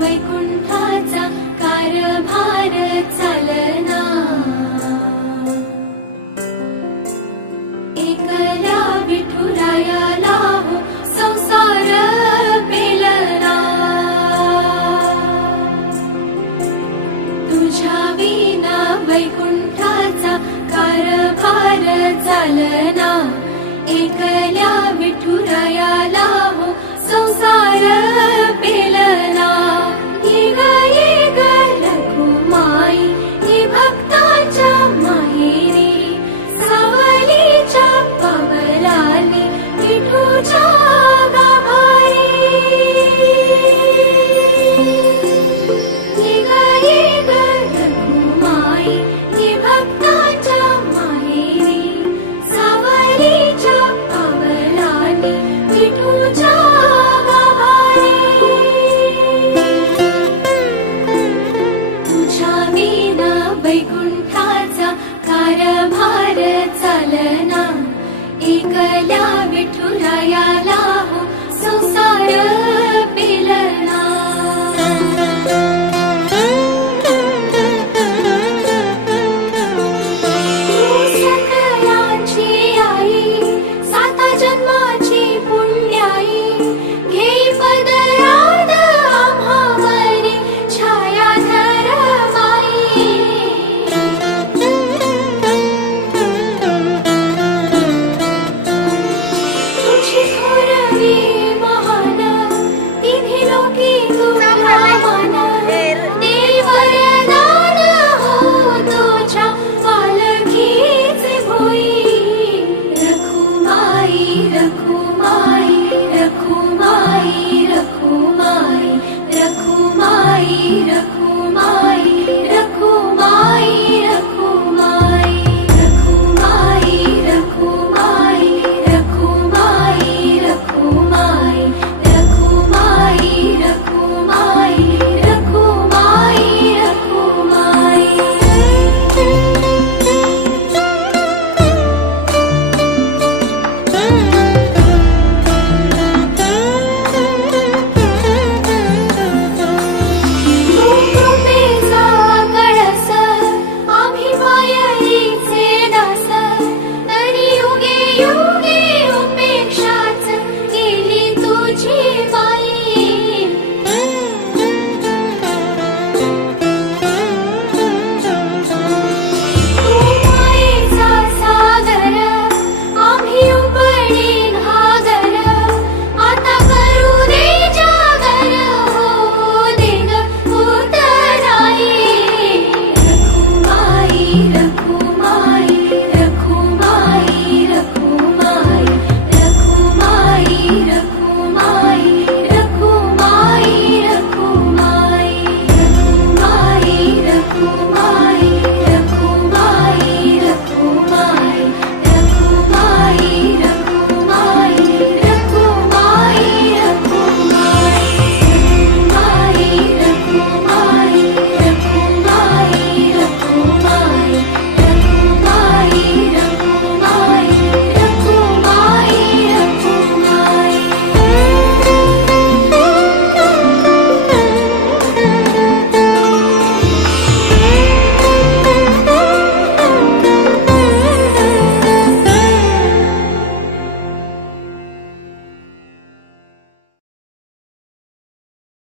वैकुंठाचा कारभार चालना। एकल्या विठुरायाला हो संसार पेलना। तुझ्या विना वैकुंठाचा कारभार चालना। एकल्या विठुरायाला हो संसार पेलना। ये ग रखुमाई ये भक्ताच्या माहेरी। सावलीच्या पावलाने विठूच्या गाभारी। ये ग रखुमाई ये भक्ताच्या माहेरी। सावलीच्या पावलाने विठूच्या गाभारी। तुझ्या विना वैकुंठाचा कारभार चालना। एकल्या विठुरायाला हो संसार